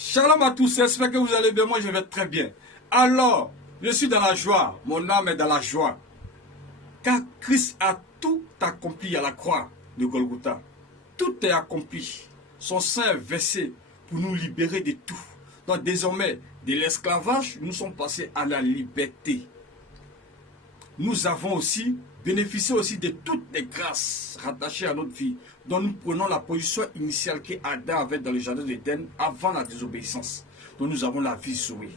Shalom à tous, j'espère que vous allez bien, moi je vais très bien. Alors, je suis dans la joie, mon âme est dans la joie. Car Christ a tout accompli à la croix de Golgotha. Tout est accompli. Son sang est versé pour nous libérer de tout. Donc désormais, de l'esclavage, nous sommes passés à la liberté. Nous avons aussi bénéficié aussi de toutes les grâces rattachées à notre vie, dont nous prenons la position initiale qu'Adam avait dans le jardin d'Éden avant la désobéissance. Donc nous avons la vie sauvée.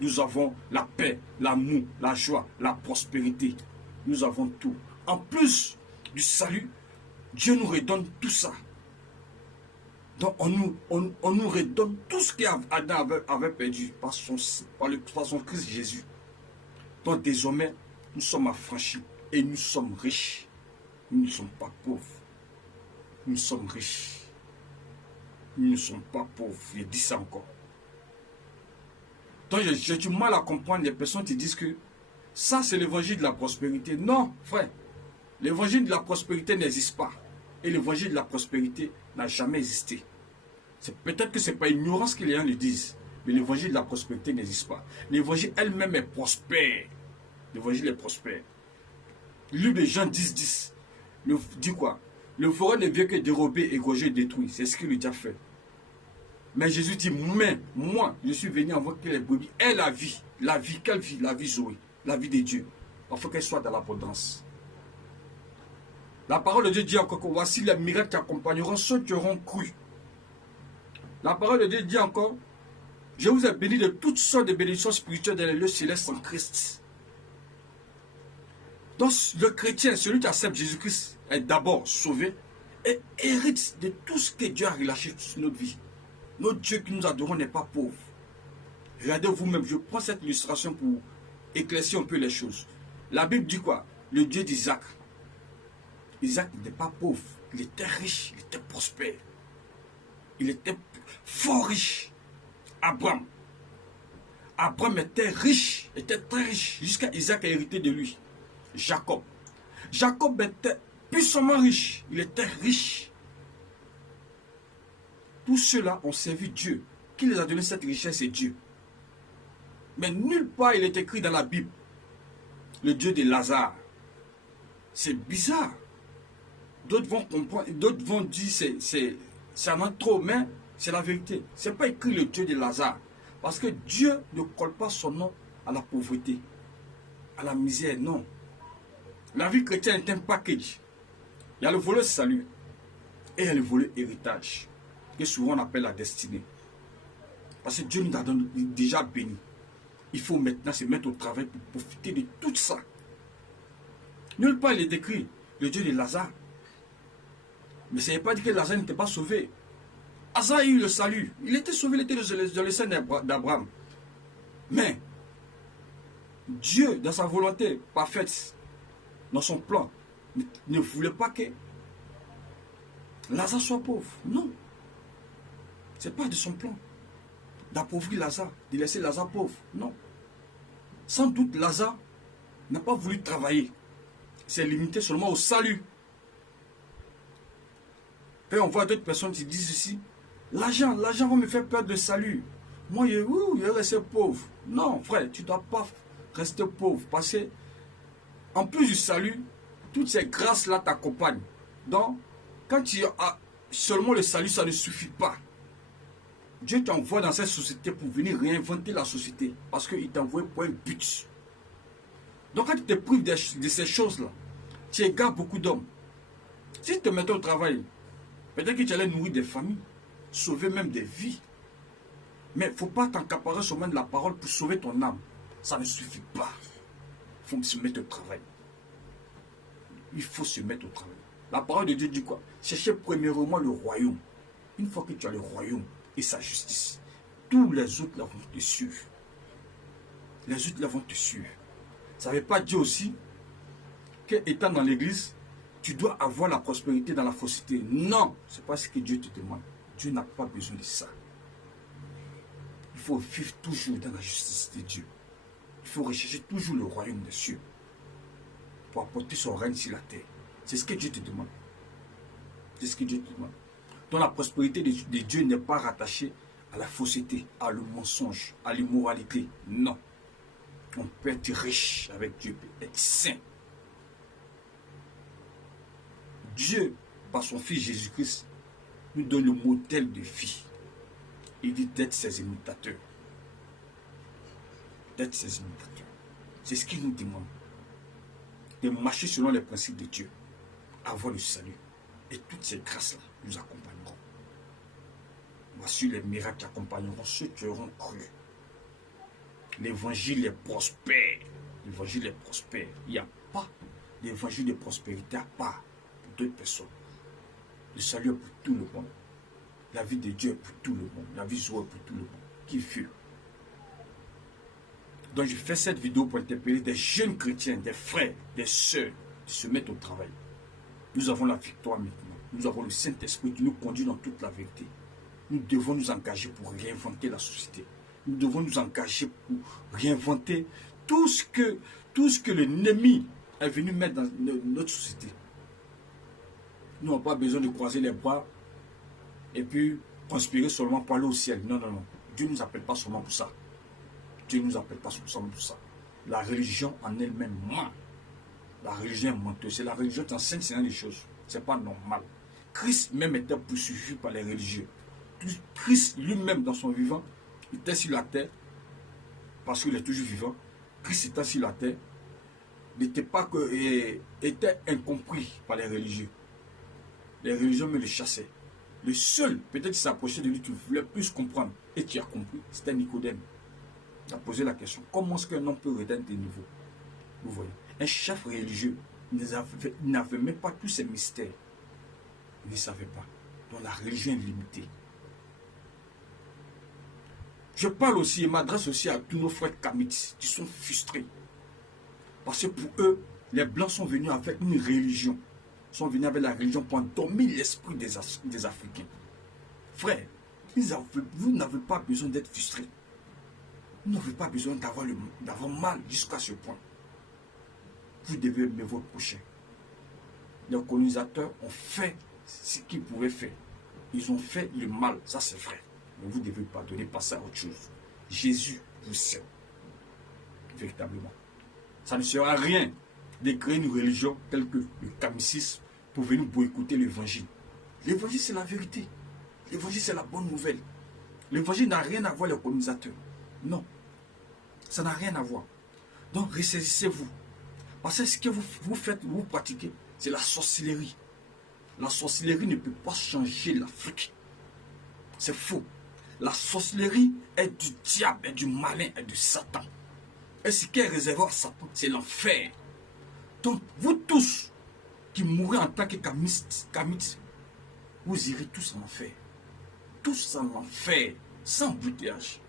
Nous avons la paix, l'amour, la joie, la prospérité. Nous avons tout. En plus du salut, Dieu nous redonne tout ça. Donc on nous redonne tout ce qu'Adam avait perdu par son Christ Jésus. Donc désormais, nous sommes affranchis et nous sommes riches. Nous ne sommes pas pauvres. Nous sommes riches. Nous ne sommes pas pauvres. Je dis ça encore. Donc j'ai du mal à comprendre les personnes qui disent que ça c'est l'évangile de la prospérité. Non, frère. L'évangile de la prospérité n'existe pas. Et l'évangile de la prospérité n'a jamais existé. Peut-être que ce n'est pas ignorance que les gens le disent. Mais l'évangile de la prospérité n'existe pas. L'évangile elle-même est prospère. L'évangile est prospère. Le livre de Jean 10, dit quoi? Le forêt ne vient que dérober, égorger, détruire. C'est ce qu'il lui a fait. Mais Jésus dit, mais moi, je suis venu avant que les brebis aient la vie. La vie, quelle vie? La vie Zoé. La vie de Dieu. Il faut qu'elle soit dans l'abondance. La parole de Dieu dit encore que voici les miracles qui accompagneront ceux qui auront cru. La parole de Dieu dit encore, je vous ai béni de toutes sortes de bénédictions spirituelles dans les lieux célestes en Christ. Donc le chrétien, celui qui accepte Jésus-Christ, est d'abord sauvé et hérite de tout ce que Dieu a relâché sur notre vie. Notre Dieu que nous adorons n'est pas pauvre. Regardez vous-même, je prends cette illustration pour éclaircir un peu les choses. La Bible dit quoi? Le Dieu d'Isaac. Isaac n'était pas pauvre, il était riche, il était prospère. Il était fort riche. Abraham était riche, était très riche, jusqu'à Isaac a hérité de lui. Jacob était puissamment riche, il était riche. Tous ceux-là ont servi Dieu. Qui les a donné cette richesse? C'est Dieu. Mais nulle part il est écrit dans la Bible le Dieu de Lazare. C'est bizarre. D'autres vont comprendre, d'autres vont dire c'est un trop, mais c'est la vérité. Ce n'est pas écrit le Dieu de Lazare. Parce que Dieu ne colle pas son nom à la pauvreté, à la misère, non. La vie chrétienne est un package. Il y a le volet salut et il y a le volet héritage, que souvent on appelle la destinée. Parce que Dieu nous a déjà bénis. Il faut maintenant se mettre au travail pour profiter de tout ça. Nulle part il est écrit le Dieu de Lazare. Mais ça ne veut pas dire que Lazare n'était pas sauvé. Lazare a eu le salut. Il était sauvé, il était dans le sein d'Abraham. Mais Dieu, dans sa volonté parfaite, dans son plan, ne voulait pas que Lazare soit pauvre. Non. Ce n'est pas de son plan d'appauvrir Lazare, de laisser Lazare pauvre. Non. Sans doute, Lazare n'a pas voulu travailler. C'est limité seulement au salut. Et on voit d'autres personnes qui disent ici, l'argent va me faire perdre le salut. Moi, je vais rester pauvre. Non, frère, tu ne dois pas rester pauvre. Parce que, en plus du salut, toutes ces grâces-là t'accompagnent. Donc, quand tu as seulement le salut, ça ne suffit pas. Dieu t'envoie dans cette société pour venir réinventer la société. Parce qu'il t'envoie pour un but. Donc, quand tu te prives de ces choses-là, tu égares beaucoup d'hommes. Si tu te mettais au travail, peut-être que tu allais nourrir des familles, sauver même des vies. Mais il ne faut pas t'encaparer seulement de la parole pour sauver ton âme. Ça ne suffit pas. Il faut se mettre au travail. Il faut se mettre au travail. La parole de Dieu dit quoi? Cherchez premièrement le royaume. Une fois que tu as le royaume et sa justice, tous les autres là vont te suivre. Les autres là vont te suivre. Ça ne veut pas dire aussi qu'étant dans l'église, tu dois avoir la prospérité dans la fausseté. Non, ce n'est pas ce que Dieu te demande. Dieu n'a pas besoin de ça. Il faut vivre toujours dans la justice de Dieu. Il faut rechercher toujours le royaume des cieux pour apporter son règne sur la terre. C'est ce que Dieu te demande. C'est ce que Dieu te demande. Donc la prospérité de Dieu n'est pas rattachée à la fausseté, à le mensonge, à l'immoralité. Non. On peut être riche avec Dieu, être saint. Dieu, par son Fils Jésus-Christ, nous donne le modèle de vie. Il dit d'être ses imitateurs. D'être ses imitateurs. C'est ce qu'il nous demande. De marcher selon les principes de Dieu. Avoir le salut. Et toutes ces grâces-là nous accompagneront. Voici les miracles qui accompagneront ceux qui auront cru. L'évangile est prospère. L'évangile est prospère. Il n'y a pas d'évangile de prospérité à part pour d'autres personnes. Le salut est pour tout le monde. La vie de Dieu est pour tout le monde. La vie de Dieu est pour tout le monde. Qui fut. Donc je fais cette vidéo pour interpeller des jeunes chrétiens, des frères, des sœurs qui se mettent au travail. Nous avons la victoire maintenant. Nous avons le Saint-Esprit qui nous conduit dans toute la vérité. Nous devons nous engager pour réinventer la société. Nous devons nous engager pour réinventer tout ce que l'ennemi est venu mettre dans notre société. Nous n'avons pas besoin de croiser les bras et puis conspirer seulement pour aller au ciel. Non, non, non. Dieu ne nous appelle pas seulement pour ça. Dieu ne nous appelle pas seulement pour ça. La religion en elle-même ment. La religion est menteuse. C'est la religion qui enseigne des choses. Ce n'est pas normal. Christ même était poursuivi par les religieux. Christ lui-même dans son vivant, il était sur la terre, parce qu'il est toujours vivant. Christ était sur la terre, était incompris par les religieux. Les religieux me le chassaient. Le seul, peut-être qui s'approchait de lui, qui voulait plus comprendre, et qui a compris, c'était Nicodème. Il a posé la question, comment est-ce qu'un homme peut atteindre des niveaux? Vous voyez, un chef religieux n'avait même pas tous ces mystères. Il ne savait pas. Donc la religion est limitée. Je parle aussi et m'adresse aussi à tous nos frères kamites qui sont frustrés. Parce que pour eux, les Blancs sont venus avec une religion. Ils sont venus avec la religion pour endormir l'esprit des Africains. Frères, vous n'avez pas besoin d'être frustrés. Vous n'avez pas besoin d'avoir mal jusqu'à ce point. Vous devez aimer votre prochain. Les colonisateurs ont fait ce qu'ils pouvaient faire. Ils ont fait le mal, ça c'est vrai. Mais vous devez pardonner, passer à autre chose. Jésus vous sait. Véritablement. Ça ne sert à rien de créer une religion telle que le kamicisme pour venir boycotter l'évangile. L'évangile c'est la vérité. L'évangile c'est la bonne nouvelle. L'évangile n'a rien à voir avec les colonisateurs. Non. Ça n'a rien à voir. Donc ressaisissez-vous. Parce que ce que vous faites, vous pratiquez, c'est la sorcellerie. La sorcellerie ne peut pas changer l'Afrique. C'est faux. La sorcellerie est du diable, est du malin, est de Satan. Et ce qui est réservé à Satan, c'est l'enfer. Donc, vous tous qui mourrez en tant que kamites, vous irez tous en enfer. Tous en enfer, sans bouteillage.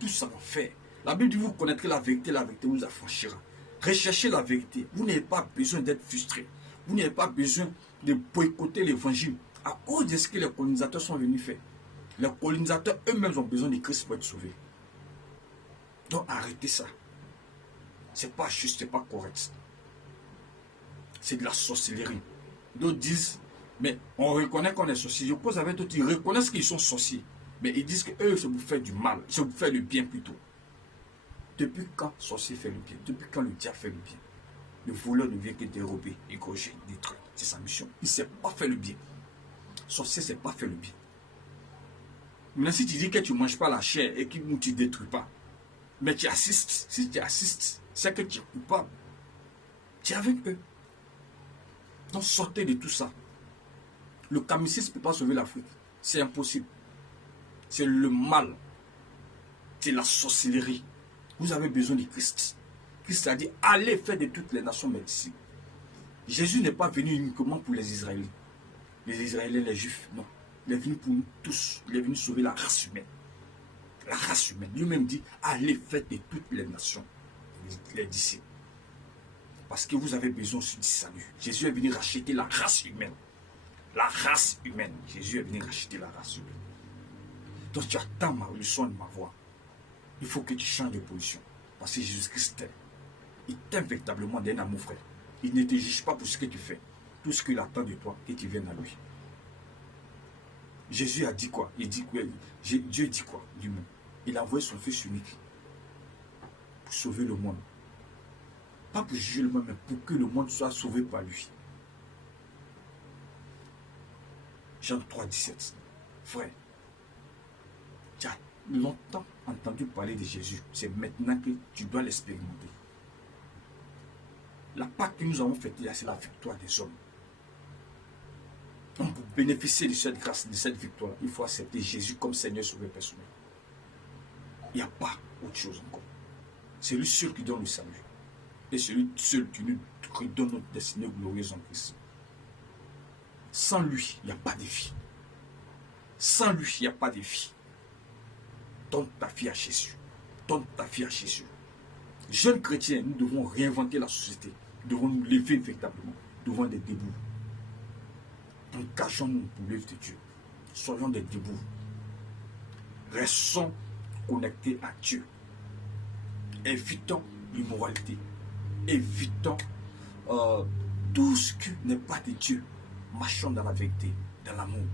Tous en enfer. La Bible dit, vous connaîtrez la vérité vous affranchira. Recherchez la vérité. Vous n'avez pas besoin d'être frustré. Vous n'avez pas besoin de boycotter l'évangile à cause de ce que les colonisateurs sont venus faire. Les colonisateurs eux-mêmes ont besoin de Christ pour être sauvés. Donc arrêtez ça. C'est pas juste, c'est pas correct. C'est de la sorcellerie. D'autres disent, mais on reconnaît qu'on est sorcier. Je pose avec d'autres, ils reconnaissent qu'ils sont sorciers. Mais ils disent qu'eux, c'est vous faire du mal. C'est vous faire le bien plutôt. Depuis quand sorcier fait le bien? Depuis quand le diable fait le bien? Le voleur ne vient que dérober, égorger, détruire. C'est sa mission. Il ne sait pas faire le bien. Sorcier ne sait pas faire le bien. Maintenant, si tu dis que tu ne manges pas la chair et que tu ne détruis pas, mais tu assistes, si tu assistes, c'est que tu es coupable. Tu es avec eux. Donc sortez de tout ça. Le kamicisme ne peut pas sauver l'Afrique. C'est impossible. C'est le mal. C'est la sorcellerie. Vous avez besoin de Christ. Christ a dit, allez faire de toutes les nations mes disciples. Jésus n'est pas venu uniquement pour les Israéliens. Les Israéliens, les Juifs, non. Il est venu pour nous tous. Il est venu sauver la race humaine. La race humaine. Lui-même dit, allez faire de toutes les nations les disciples. Parce que vous avez besoin aussi du salut. Jésus est venu racheter la race humaine. La race humaine. Jésus est venu racheter la race humaine. Donc tu attends le son de ma voix. Il faut que tu changes de position. Parce que Jésus-Christ t'aime. Il t'aime véritablement d'un amour frère. Il ne te juge pas pour ce que tu fais. Tout ce qu'il attend de toi, que tu viennes à lui. Jésus a dit quoi? Il dit quoi? Dieu dit quoi lui-même? Il a envoyé son Fils unique pour sauver le monde. Pas pour juger le monde, mais pour que le monde soit sauvé par lui. Jean 3, 17. Frère, tu as longtemps entendu parler de Jésus. C'est maintenant que tu dois l'expérimenter. La Pâque que nous avons faite là, c'est la victoire des hommes. Donc, pour bénéficier de cette grâce, de cette victoire, il faut accepter Jésus comme Seigneur sauveur personnel. Il n'y a pas autre chose encore. C'est lui seul qui donne le salut. Et c'est lui seul qui nous donne notre destinée glorieuse en Christ. Sans lui, il n'y a pas de vie. Sans lui, il n'y a pas de vie. Donne ta vie à Jésus. Donne ta vie à Jésus. Jeunes chrétiens, nous devons réinventer la société. Nous devons nous lever véritablement devant des débouts. Engageons-nous pour l'œuvre de Dieu. Soyons des débouts. Restons connectés à Dieu. Évitons l'immoralité. Évitons tout ce qui n'est pas de Dieu. Marchons dans la vérité, dans l'amour,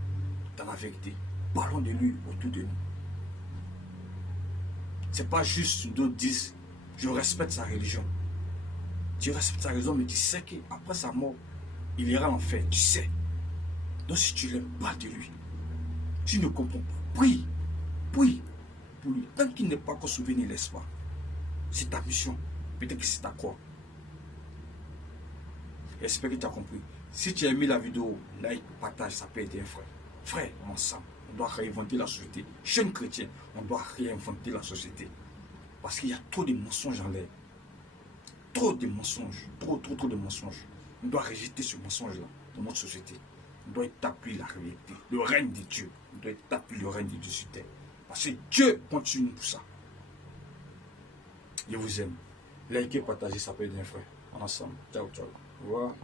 dans la vérité. Parlons de lui autour de nous. C'est pas juste d'autres disent je respecte sa religion. Tu respectes sa religion, mais tu sais qu'après sa mort, il ira en enfer. Tu sais. Donc si tu ne l'aimes pas de lui, tu ne comprends pas. Prie. Prie pour lui. Tant qu'il n'est pas encore sauvé, ne laisse pas. C'est ta mission. Peut-être que c'est ta croix. J'espère que tu as compris. Si tu as aimé la vidéo, like, partage, ça peut aider un frère. Frère, ensemble, on doit réinventer la société. Jeunes chrétiens, on doit réinventer la société. Parce qu'il y a trop de mensonges en l'air. Trop de mensonges. Trop de mensonges. On doit rejeter ce mensonge-là dans notre société. On doit établir la réalité. Le règne de Dieu. On doit établir le règne de Dieu sur terre. Parce que Dieu continue pour ça. Je vous aime. Likez, partagez, ça peut aider un frère. Ensemble. Ciao, ciao. Au revoir.